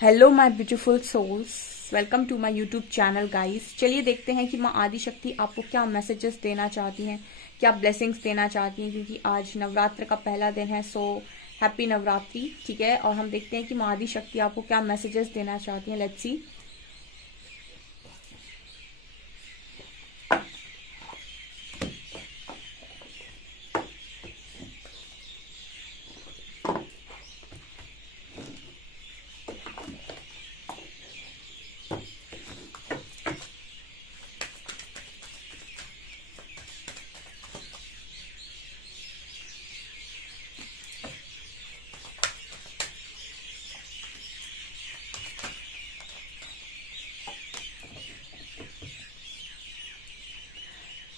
Hello my beautiful souls, welcome to my YouTube channel guys. चलिए देखते हैं कि माँ आदिशक्ति आपको क्या मैसेजेस देना चाहती हैं, क्या ब्लेसिंग्स देना चाहती हैं, क्योंकि आज नवरात्र का पहला दिन है। So happy Navratri. ठीक है, और हम देखते हैं कि माँ आदिशक्ति आपको क्या मैसेजेस देना चाहती हैं। Let's see.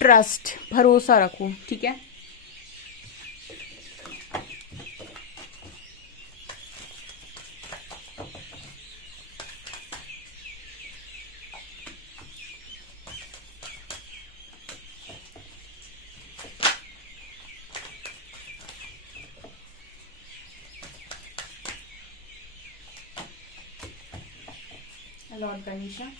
ट्रस्ट, भरोसा रखो। ठीक है, लॉर्ड गणेशा।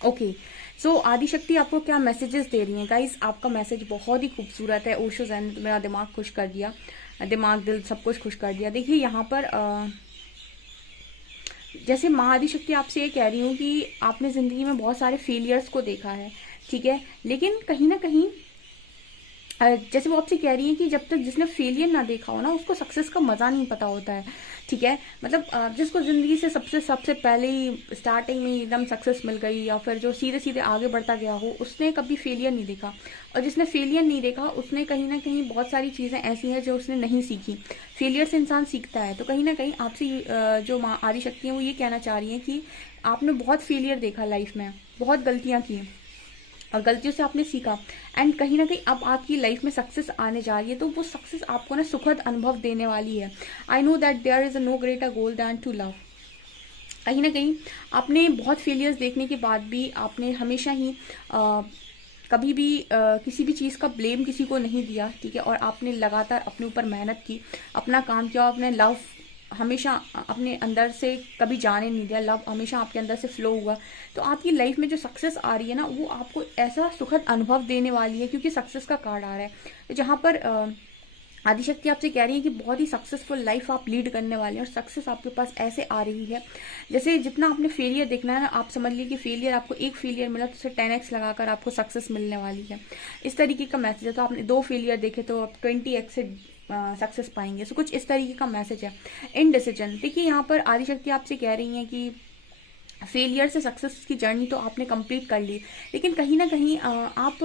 ओके, सो आदिशक्ति आपको क्या मैसेजेस दे रही हैं गाइस। आपका मैसेज बहुत ही खूबसूरत है। ओशो जैन ने तो मेरा दिमाग खुश कर दिया, दिमाग दिल सब कुछ खुश कर दिया। देखिए यहाँ पर जैसे माँ आदिशक्ति आपसे ये कह रही हूँ कि आपने जिंदगी में बहुत सारे फेलियर्स को देखा है। ठीक है, लेकिन कहीं ना कहीं जैसे वो आपसे कह रही है कि जब तक जिसने फेलियर ना देखा हो ना, उसको सक्सेस का मजा नहीं पता होता है। ठीक है, मतलब जिसको जिंदगी से सबसे सबसे पहले ही स्टार्टिंग में एकदम सक्सेस मिल गई, या फिर जो सीधे सीधे आगे बढ़ता गया हो, उसने कभी फेलियर नहीं देखा। और जिसने फेलियर नहीं देखा, उसने कहीं ना कहीं बहुत सारी चीजें ऐसी हैं जो उसने नहीं सीखी। फेलियर से इंसान सीखता है। तो कहीं ना कहीं आपसे जो माँ आदिशक्ति है वो ये कहना चाह रही है कि आपने बहुत फेलियर देखा लाइफ में, बहुत गलतियां की और गलतियों से आपने सीखा, एंड कहीं ना कहीं अब आपकी लाइफ में सक्सेस आने जा रही है। तो वो सक्सेस आपको ना सुखद अनुभव देने वाली है। I know that there is a no greater goal than to love. कहीं ना कहीं आपने बहुत फेलियर्स देखने के बाद भी आपने हमेशा ही कभी भी किसी भी चीज़ का ब्लेम किसी को नहीं दिया। ठीक है, और आपने लगातार अपने ऊपर मेहनत की, अपना काम किया, आपने लव हमेशा अपने अंदर से कभी जाने नहीं दिया, लव हमेशा आपके अंदर से फ्लो हुआ। तो आपकी लाइफ में जो सक्सेस आ रही है ना, वो आपको ऐसा सुखद अनुभव देने वाली है, क्योंकि सक्सेस का कार्ड आ रहा है। तो जहाँ पर आदिशक्ति आपसे कह रही है कि बहुत ही सक्सेसफुल लाइफ आप लीड करने वाले हैं, और सक्सेस आपके पास ऐसे आ रही है जैसे जितना आपने फेलियर देखना है ना, आप समझ लीजिए कि फेलियर आपको एक फेलियर मिला तो उसे 10x लगाकर आपको सक्सेस मिलने वाली है। इस तरीके का मैसेज है। तो आपने 2 फेलियर देखे तो आप 20x से सक्सेस पाएंगे। सो कुछ इस तरीके का मैसेज है। इनडिसीजन, देखिए यहाँ पर आदिशक्ति आपसे कह रही है कि फेलियर से सक्सेस की जर्नी तो आपने कंप्लीट कर ली, लेकिन कहीं ना कहीं आप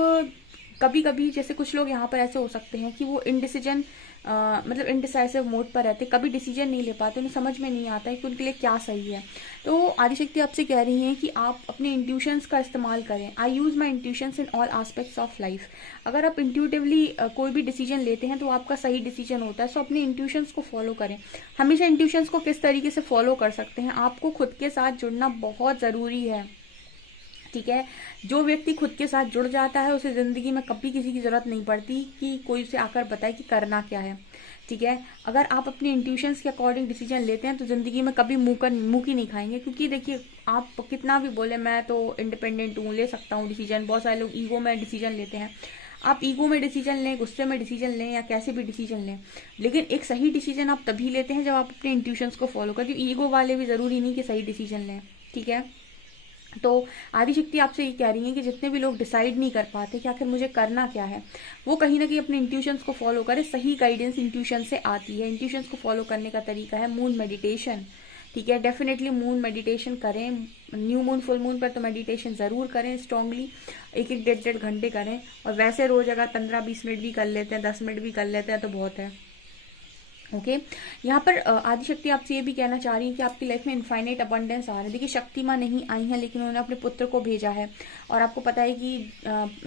कभी कभी, जैसे कुछ लोग यहाँ पर ऐसे हो सकते हैं कि वो इनडिसीजन मतलब इनडिसाइसिव मोड पर रहते, कभी डिसीजन नहीं ले पाते, उन्हें समझ में नहीं आता है कि उनके लिए क्या सही है। तो आदिशक्ति आपसे कह रही हैं कि आप अपने इंट्यूशंस का इस्तेमाल करें। I use my intuitions in all aspects of life. अगर आप इंट्यूटिवली कोई भी डिसीजन लेते हैं तो आपका सही डिसीजन होता है। सो अपने इंट्यूशंस को फॉलो करें। हमेशा इंट्यूशंस को किस तरीके से फॉलो कर सकते हैं, आपको खुद के साथ जुड़ना बहुत ज़रूरी है। ठीक है, जो व्यक्ति खुद के साथ जुड़ जाता है उसे जिंदगी में कभी किसी की जरूरत नहीं पड़ती कि कोई उसे आकर बताए कि करना क्या है। ठीक है, अगर आप अपने इंट्यूशंस के अकॉर्डिंग डिसीजन लेते हैं तो जिंदगी में कभी मुंह की नहीं खाएंगे। क्योंकि देखिए, आप कितना भी बोले मैं तो इंडिपेंडेंट हूँ, ले सकता हूँ डिसीजन, बहुत सारे लोग ईगो में डिसीजन लेते हैं। आप ईगो में डिसीजन लें, गुस्से में डिसीजन लें, या कैसे भी डिसीजन लें, लेकिन एक सही डिसीजन आप तभी लेते हैं जब आप अपने इंट्यूशंस को फॉलो करें। ईगो वाले भी जरूरी नहीं कि सही डिसीजन लें। ठीक है, तो आदिशक्ति आपसे ये कह रही है कि जितने भी लोग डिसाइड नहीं कर पाते कि आखिर मुझे करना क्या है, वो कहीं ना कहीं अपने इंट्यूशंस को फॉलो करें। सही गाइडेंस इंट्यूशन से आती है। इंट्यूशंस को फॉलो करने का तरीका है मून मेडिटेशन। ठीक है, डेफिनेटली मून मेडिटेशन करें। न्यू मून, फुल मून पर तो मेडिटेशन ज़रूर करें स्ट्रांगली, एक एक 1.5 घंटे करें। और वैसे रोज़ अगर 15-20 मिनट भी कर लेते हैं, 10 मिनट भी कर लेते हैं तो बहुत है। ओके यहाँ पर आदिशक्ति आपसे ये भी कहना चाह रही है कि आपकी लाइफ में इनफाइनाइट अबंडेंस आ रहा है। देखिए, शक्ति माँ नहीं आई हैं, लेकिन उन्होंने अपने पुत्र को भेजा है। और आपको पता है कि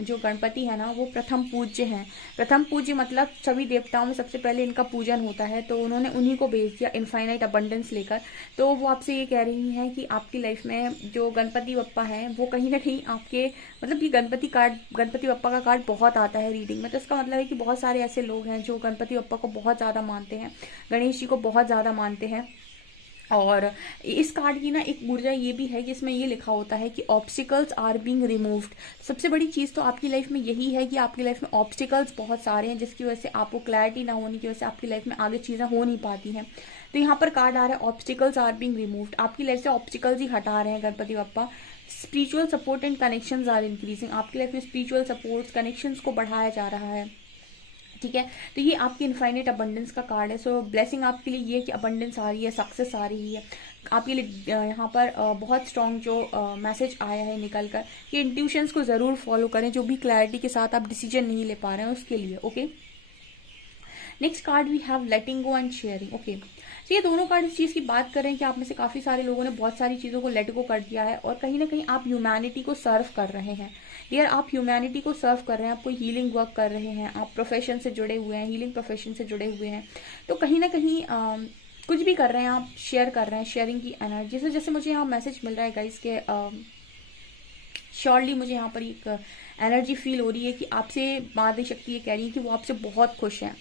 जो गणपति है ना, वो प्रथम पूज्य हैं। प्रथम पूज्य मतलब सभी देवताओं में सबसे पहले इनका पूजन होता है, तो उन्होंने उन्हीं को भेज दिया इनफाइनाइट अबंडेंस लेकर। तो वो आपसे ये कह रही हैं कि आपकी लाइफ में जो गणपति बप्पा हैं, वो कहीं ना कहीं आपके, मतलब ये गणपति बप्पा का कार्ड बहुत आता है रीडिंग में, तो इसका मतलब है कि बहुत सारे ऐसे लोग हैं जो गणपति बप्पा को बहुत ज़्यादा मानते हैं, गणेश जी को बहुत ज़्यादा मानते हैं। और इस कार्ड की ना एक ऊर्जा ये भी है कि इसमें ये लिखा होता है कि ऑब्स्टिकल्स आर बीइंग रिमूव्ड। सबसे बड़ी चीज़ तो आपकी लाइफ में यही है कि आपकी लाइफ में ऑब्स्टिकल्स बहुत सारे हैं, जिसकी वजह से आपको क्लैरिटी ना होने की वजह से आपकी लाइफ में आगे चीज़ें हो नहीं पाती हैं। तो यहाँ पर कार्ड आ रहा है ऑब्स्टिकल्स आर बीइंग रिमूव्ड। आपकी लाइफ से ऑब्स्टिकल्स ही हटा रहे हैं Ganpati Bappa. Spiritual support and connections are increasing. आपकी लाइफ में स्पिरिचुअल सपोर्ट, कनेक्शंस को बढ़ाया जा रहा है। ठीक है, तो ये आपकी इनफाइनेट अबंडेंस का कार्ड है। सो ब्लेसिंग आपके लिए ये कि अबंडेंस आ रही है, सक्सेस आ रही है आपके लिए। यहाँ पर बहुत स्ट्रॉन्ग जो मैसेज आया है निकल कर कि इंट्यूशंस को ज़रूर फॉलो करें, जो भी क्लैरिटी के साथ आप डिसीजन नहीं ले पा रहे हैं उसके लिए। Okay, next card we have letting go and sharing. Okay, तो ये दोनों कार्ड इस चीज़ की बात कर रहे हैं कि आप में से काफ़ी सारे लोगों ने बहुत सारी चीज़ों को लेट गो कर दिया है और कहीं ना कहीं आप ह्यूमैनिटी को सर्व कर रहे हैं। यार, आप ह्यूमैनिटी को सर्व कर रहे हैं, आप कोई हीलिंग वर्क कर रहे हैं, आप प्रोफेशन से जुड़े हुए हैं, हीलिंग प्रोफेशन से जुड़े हुए हैं, तो कहीं ना कहीं कुछ भी कर रहे हैं आप, शेयर कर रहे हैं, शेयरिंग की एनर्जी से। जैसे मुझे यहाँ मैसेज मिल रहा है गाइस के श्योरली मुझे यहाँ पर एक एनर्जी फील हो रही है कि आपसे माँ आदिशक्ति ये कह रही है कि वो आपसे बहुत खुश हैं।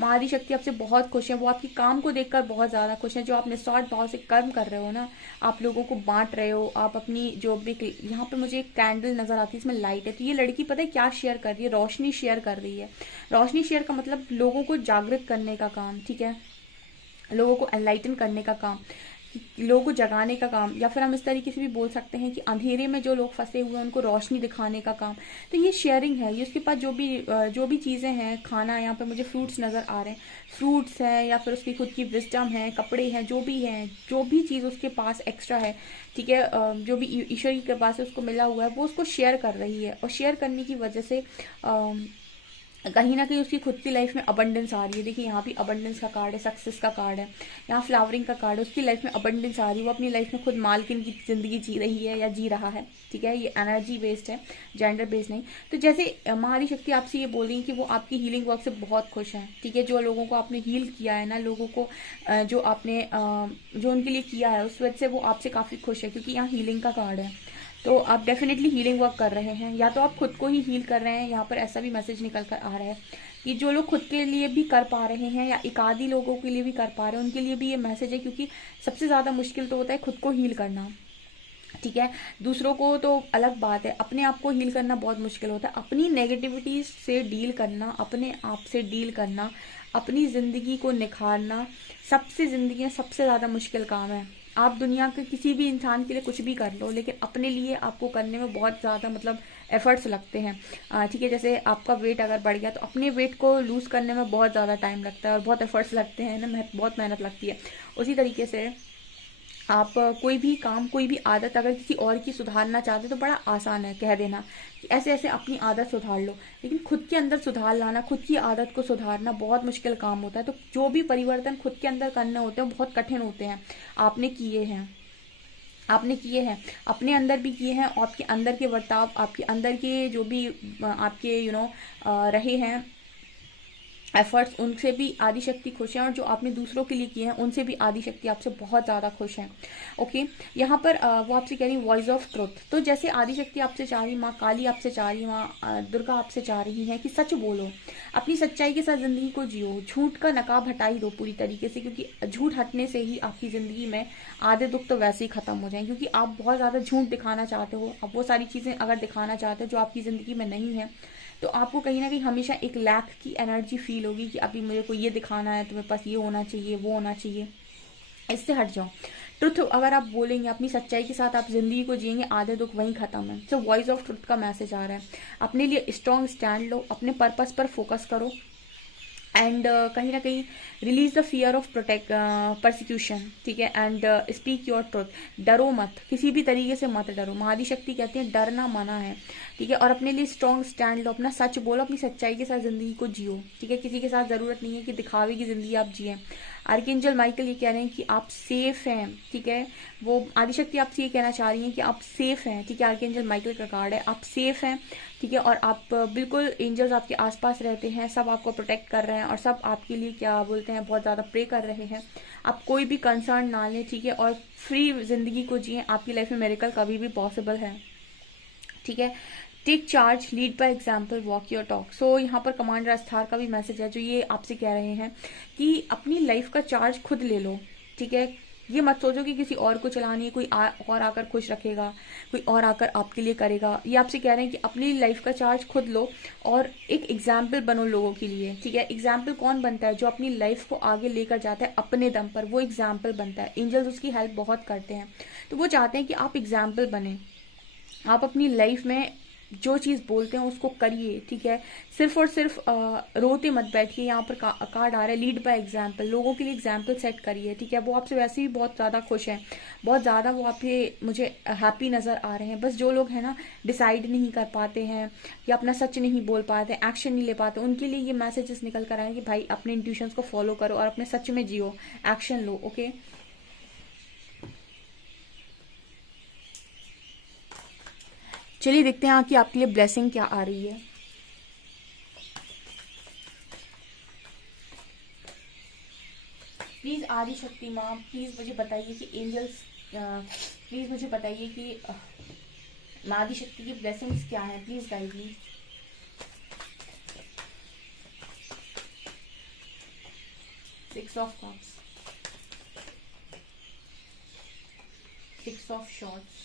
माँ आदिशक्ति आपसे बहुत खुश है, वो आपके काम को देखकर बहुत ज़्यादा खुश हैं। जो आप निस्वार्थ भाव से कर्म कर रहे हो ना, आप लोगों को बांट रहे हो, आप अपनी जो भी, यहाँ पे मुझे एक कैंडल नज़र आती है, इसमें लाइट है। तो ये लड़की पता है क्या शेयर कर रही है? रोशनी शेयर कर रही है। रोशनी शेयर का मतलब लोगों को जागृत करने का काम, ठीक है, लोगों को एनलाइटन करने का काम, लोगों को जगाने का काम, या फिर हम इस तरीके से भी बोल सकते हैं कि अंधेरे में जो लोग फंसे हुए हैं उनको रोशनी दिखाने का काम। तो ये शेयरिंग है। ये उसके पास जो भी चीज़ें हैं, खाना, यहाँ पे मुझे फ्रूट्स नज़र आ रहे हैं, फ्रूट्स हैं या फिर उसकी खुद की विजडम है, कपड़े हैं, जो भी हैं, जो भी चीज़ उसके पास एक्स्ट्रा है, ठीक है, जो भी ईश्वर के पास उसको मिला हुआ है, वो उसको शेयर कर रही है। और शेयर करने की वजह से कहीं ना कहीं उसकी खुद की लाइफ में अबंडेंस आ रही है। देखिए, यहाँ भी अबंडेंस का कार्ड है, सक्सेस का कार्ड है, यहाँ फ्लावरिंग का कार्ड है। उसकी लाइफ में अबंडेंस आ रही है, वो अपनी लाइफ में खुद मालकिन की जिंदगी जी रही है या जी रहा है। ठीक है, ये एनर्जी बेस्ड है, जेंडर बेस्ड नहीं। तो जैसे माँ आदिशक्ति आपसे ये बोल रही है कि वो आपकी हीलिंग वर्क से बहुत खुश हैं। ठीक है, जो लोगों को आपने हील किया है ना, लोगों को जो आपने जो उनके लिए किया है, उस वजह से वो आपसे काफ़ी खुश है, क्योंकि यहाँ हीलिंग का कार्ड है। तो आप डेफिनेटली हीलिंग वर्क कर रहे हैं, या तो आप खुद को ही हील कर रहे हैं। यहाँ पर ऐसा भी मैसेज निकल कर आ रहा है कि जो लोग खुद के लिए भी कर पा रहे हैं या एक आदि लोगों के लिए भी कर पा रहे हैं, उनके लिए भी ये मैसेज है, क्योंकि सबसे ज़्यादा मुश्किल तो होता है खुद को हील करना। ठीक है, दूसरों को तो अलग बात है, अपने आप को हील करना बहुत मुश्किल होता है। अपनी नेगेटिविटी से डील करना, अपने आप से डील करना, अपनी ज़िंदगी को निखारना ज़िंदगी में सबसे ज़्यादा मुश्किल काम है। आप दुनिया के किसी भी इंसान के लिए कुछ भी कर लो, लेकिन अपने लिए आपको करने में बहुत ज़्यादा मतलब एफर्ट्स लगते हैं। ठीक है, जैसे आपका वेट अगर बढ़ गया तो अपने वेट को लूज़ करने में बहुत ज़्यादा टाइम लगता है और बहुत एफर्ट्स लगते हैं ना, बहुत मेहनत लगती है। उसी तरीके से आप कोई भी काम, कोई भी आदत अगर किसी और की सुधारना चाहते तो बड़ा आसान है कह देना कि ऐसे ऐसे अपनी आदत सुधार लो, लेकिन खुद के अंदर सुधार लाना, खुद की आदत को सुधारना बहुत मुश्किल काम होता है। तो जो भी परिवर्तन खुद के अंदर करने होते हैं बहुत कठिन होते हैं। आपने किए हैं, अपने अंदर भी किए हैं, और आपके अंदर के बर्ताव, आपके अंदर के जो भी आपके रहे हैं एफर्ट्स, उनसे भी आदिशक्ति खुश हैं, और जो आपने दूसरों के लिए किए हैं उनसे भी आदिशक्ति आपसे बहुत ज़्यादा खुश हैं। ओके, यहाँ पर वो आपसे कह रही वॉइस ऑफ ट्रुथ। तो जैसे आदिशक्ति आपसे चाह रही, माँ काली आपसे चाह रही, माँ दुर्गा आपसे चाह रही है कि सच बोलो, अपनी सच्चाई के साथ ज़िंदगी को जियो, झूठ का नकाब हटाई दो पूरी तरीके से, क्योंकि झूठ हटने से ही आपकी ज़िंदगी में आधे दुख तो वैसे ही ख़त्म हो जाए, क्योंकि आप बहुत ज़्यादा झूठ दिखाना चाहते हो। आप वो सारी चीज़ें अगर दिखाना चाहते हो जो आपकी ज़िंदगी में नहीं है, तो आपको कहीं ना कहीं हमेशा एक लैक की एनर्जी फील होगी कि अभी मेरे को ये दिखाना है, तुम्हें पास ये होना चाहिए, वो होना चाहिए, इससे हट जाओ। ट्रुथ अगर आप बोलेंगे, अपनी सच्चाई के साथ आप जिंदगी को जिएंगे, आधे दुख वहीं खत्म है। तो वॉइस ऑफ ट्रुथ का मैसेज आ रहा है, अपने लिए स्ट्रॉन्ग स्टैंड लो, अपने पर्पस पर फोकस करो, एंड कहीं ना कहीं release the fear of protect persecution, ठीक है, एंड स्पीक योर ट्रुथ। डरो मत, किसी भी तरीके से मत डरो। महादी शक्ति कहती है डरना मना है, ठीक है, और अपने लिए स्ट्रॉन्ग स्टैंड लो, अपना सच बोलो, अपनी सच्चाई के साथ जिंदगी को जियो, ठीक है, किसी के साथ जरूरत नहीं है कि दिखावे की जिंदगी आप जिए। आर्कएंजल माइकल ये कह रहे हैं कि आप सेफ हैं, ठीक है, वो आदिशक्ति आपसे ये कहना चाह रही है कि आप सेफ हैं, ठीक है, आर्कएंजल माइकल का कार्ड है, आप सेफ हैं, ठीक है, और आप बिल्कुल, एंजल्स आपके आसपास रहते हैं, सब आपको प्रोटेक्ट कर रहे हैं और सब आपके लिए क्या बोलते हैं बहुत ज़्यादा प्रे कर रहे हैं। आप कोई भी कंसर्न ना लें, ठीक है, और फ्री जिंदगी को जिए, आपकी लाइफ में मिरेकल कभी भी पॉसिबल है, ठीक है। Take charge, lead by example, walk your talk. So यहाँ पर कमांडर अस्थार का भी मैसेज है जो ये आपसे कह रहे हैं कि अपनी लाइफ का चार्ज खुद ले लो, ठीक है, ये मत सोचो कि किसी और को चलानी है, कोई और आकर खुश रखेगा, कोई और आकर आपके लिए करेगा। ये आपसे कह रहे हैं कि अपनी लाइफ का चार्ज खुद लो और एक एग्जाम्पल बनो लोगों के लिए, ठीक है। एग्जाम्पल कौन बनता है? जो अपनी लाइफ को आगे लेकर जाता है अपने दम पर, वो एग्जाम्पल बनता है। एंजल्स उसकी हेल्प बहुत करते हैं, तो वो चाहते हैं कि आप एग्जाम्पल बने, आप अपनी लाइफ में जो चीज़ बोलते हैं उसको करिए, ठीक है। सिर्फ और सिर्फ रोते मत बैठिए। यहाँ पर कार्ड आ रहा है लीड बाय एग्जाम्पल, लोगों के लिए एग्जाम्पल सेट करिए, ठीक है। वो आपसे वैसे भी बहुत ज़्यादा खुश हैं, बहुत ज़्यादा वो आपके मुझे हैप्पी नज़र आ रहे हैं। बस जो लोग हैं ना डिसाइड नहीं कर पाते हैं या अपना सच नहीं बोल पाते, एक्शन नहीं ले पाते, उनके लिए ये मैसेजेस निकल कर आए कि भाई अपने इंट्यूशंस को फॉलो करो और अपने सच में जियो, एक्शन लो, ओके। चलिए देखते हैं कि आपके लिए ब्लेसिंग क्या आ रही है। प्लीज आदि शक्ति माँ, प्लीज मुझे बताइए कि एंजल्स, प्लीज मुझे बताइए कि आदि शक्ति की ब्लेसिंग्स क्या है, please guide me. Six of cups, six of swords,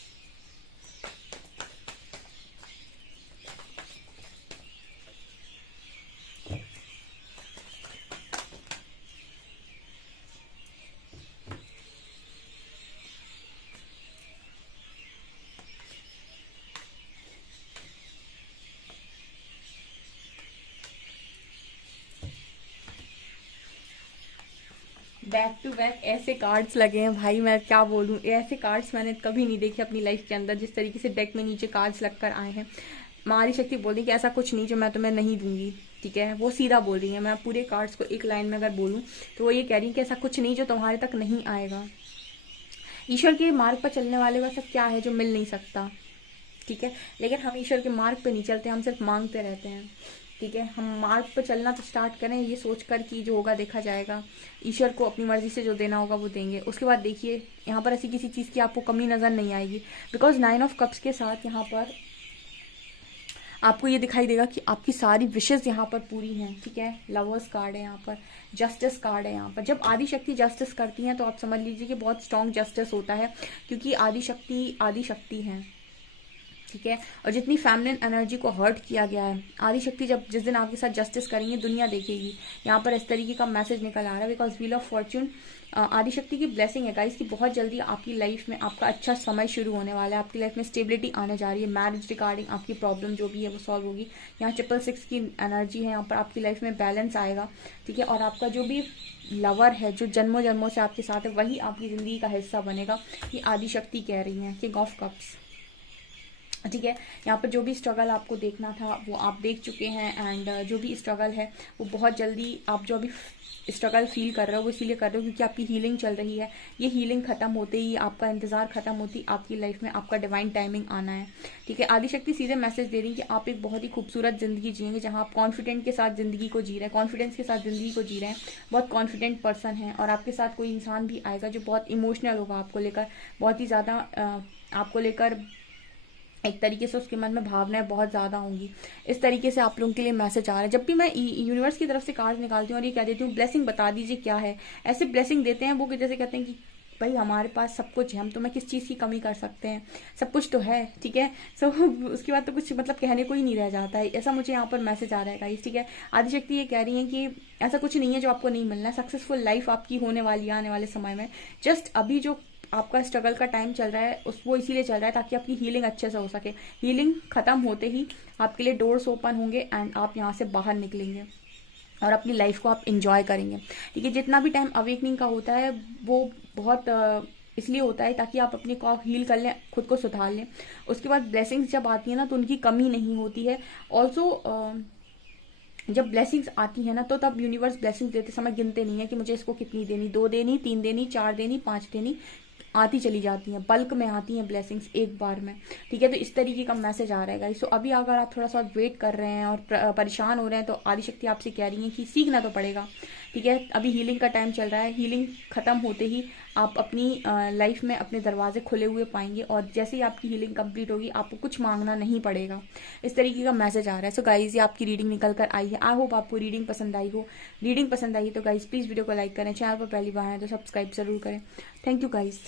back to back ऐसे कार्ड्स लगे हैं भाई, मैं क्या बोलूं, ऐसे कार्ड्स मैंने कभी नहीं देखे अपनी लाइफ के अंदर। जिस तरीके से डेक में नीचे कार्ड्स लगकर आए हैं, मारी शक्ति बोल रही कि ऐसा कुछ नहीं जो मैं तुम्हें नहीं दूंगी, ठीक है, वो सीधा बोल रही है। मैं पूरे कार्ड्स को एक लाइन में अगर बोलूं तो वो ये कह रही है कि ऐसा कुछ नहीं जो तुम्हारे तक नहीं आएगा। ईश्वर के मार्ग पर चलने वाले का सब क्या है जो मिल नहीं सकता, ठीक है, लेकिन हम ईश्वर के मार्ग पे नहीं चलते, हम सिर्फ मांगते रहते हैं, ठीक है। हम मार्ग पर चलना तो स्टार्ट करें ये सोचकर कि जो होगा देखा जाएगा, ईश्वर को अपनी मर्जी से जो देना होगा वो देंगे। उसके बाद देखिए यहाँ पर ऐसी किसी चीज़ की आपको कमी नज़र नहीं आएगी, बिकॉज 9 ऑफ कप्स के साथ यहाँ पर आपको ये दिखाई देगा कि आपकी सारी विशेष यहाँ पर पूरी हैं, ठीक है। लवर्स कार्ड है यहाँ पर, जस्टिस कार्ड है यहाँ पर। जब आदि शक्ति जस्टिस करती हैं तो आप समझ लीजिए कि बहुत स्ट्रॉन्ग जस्टिस होता है, क्योंकि आदि शक्ति है, ठीक है। और जितनी फेमिनिन एनर्जी को हर्ट किया गया है, आदि शक्ति जब जिस दिन आपके साथ जस्टिस करेंगे दुनिया देखेगी। यहाँ पर इस तरीके का मैसेज निकल आ रहा है, बिकॉज व्हील ऑफ फॉर्च्यून आदि शक्ति की ब्लेसिंग है गाइस कि बहुत जल्दी आपकी लाइफ में आपका अच्छा समय शुरू होने वाला है, आपकी लाइफ में स्टेबिलिटी आने जा रही है। मैरिज रिगार्डिंग आपकी प्रॉब्लम जो भी है वो सॉल्व होगी। यहाँ 666 की एनर्जी है, यहाँ पर आपकी लाइफ में बैलेंस आएगा, ठीक है। और आपका जो भी लवर है जो जन्मों जन्मों से आपके साथ है वही आपकी जिंदगी का हिस्सा बनेगा, ये आदि शक्ति कह रही है। किंग ऑफ कप्स, ठीक है। यहाँ पर जो भी स्ट्रगल आपको देखना था वो आप देख चुके हैं, एंड जो भी स्ट्रगल है वो बहुत जल्दी, आप जो अभी स्ट्रगल फील कर रहे हो वो इसीलिए कर रहे हो क्योंकि आपकी हीलिंग चल रही है। ये हीलिंग खत्म होते ही, आपका इंतजार खत्म होती आपकी लाइफ में आपका डिवाइन टाइमिंग आना है, ठीक है। आदि शक्ति सीधे मैसेज दे रही है कि आप एक बहुत ही खूबसूरत जिंदगी जिएंगे जहाँ आप कॉन्फिडेंट के साथ जिंदगी को जी रहे हैं, कॉन्फिडेंस के साथ जिंदगी को जी रहे हैं, बहुत कॉन्फिडेंट पर्सन है। और आपके साथ कोई इंसान भी आएगा जो बहुत इमोशनल होगा आपको लेकर, बहुत ही ज़्यादा आपको लेकर एक तरीके से उसके मन में भावनाएं बहुत ज़्यादा होंगी। इस तरीके से आप लोगों के लिए मैसेज आ रहा है। जब भी मैं यूनिवर्स की तरफ से कार्ड निकालती हूँ और ये कह देती हूँ ब्लेसिंग बता दीजिए क्या है, ऐसे ब्लेसिंग देते हैं वो कि जैसे कहते हैं कि भाई हमारे पास सब कुछ है, हम तुम्हें किस चीज़ की कमी कर सकते हैं, सब कुछ तो है, ठीक है। सो उसके बाद तो कुछ मतलब कहने को ही नहीं रह जाता है, ऐसा मुझे यहाँ पर मैसेज आ रहा है गाइस, ठीक है। आदिशक्ति ये कह रही है कि ऐसा कुछ नहीं है जो आपको नहीं मिलना है, सक्सेसफुल लाइफ आपकी होने वाली है आने वाले समय में। जस्ट अभी जो आपका स्ट्रगल का टाइम चल रहा है वो इसीलिए चल रहा है ताकि आपकी हीलिंग अच्छे से हो सके। हीलिंग खत्म होते ही आपके लिए डोर्स ओपन होंगे एंड आप यहाँ से बाहर निकलेंगे और अपनी लाइफ को आप इंजॉय करेंगे। ठीक है, जितना भी टाइम अवेकनिंग का होता है वो बहुत इसलिए होता है ताकि आप अपने को हील कर लें, खुद को सुधार लें। उसके बाद ब्लेसिंग्स जब आती है ना तो उनकी कमी नहीं होती है। ऑल्सो जब ब्लेसिंग्स आती है ना तो तब यूनिवर्स ब्लेसिंग्स देते समय गिनते नहीं है कि मुझे इसको कितनी देनी, 2 देनी, 3 देनी, 4 देनी, 5 देनी, आती चली जाती हैं, बल्क में आती हैं ब्लेसिंग्स एक बार में। ठीक है, तो इस तरीके का मैसेज आ रहा है गाइस। सो अभी अगर आप थोड़ा सा वेट कर रहे हैं और परेशान हो रहे हैं तो आदिशक्ति आपसे कह रही है कि सीखना तो पड़ेगा। ठीक है, अभी हीलिंग का टाइम चल रहा है, हीलिंग खत्म होते ही आप अपनी लाइफ में अपने दरवाजे खुले हुए पाएंगे और जैसे ही आपकी हीलिंग कंप्लीट होगी आपको कुछ मांगना नहीं पड़ेगा। इस तरीके का मैसेज आ रहा है। सो गाइज ये आपकी रीडिंग निकल कर आई है। आई होप आपको रीडिंग पसंद आई हो। रीडिंग पसंद आई तो गाइज प्लीज़ वीडियो को लाइक करें, चैनल पर पहली बार है तो सब्सक्राइब जरूर करें। Thank you guys.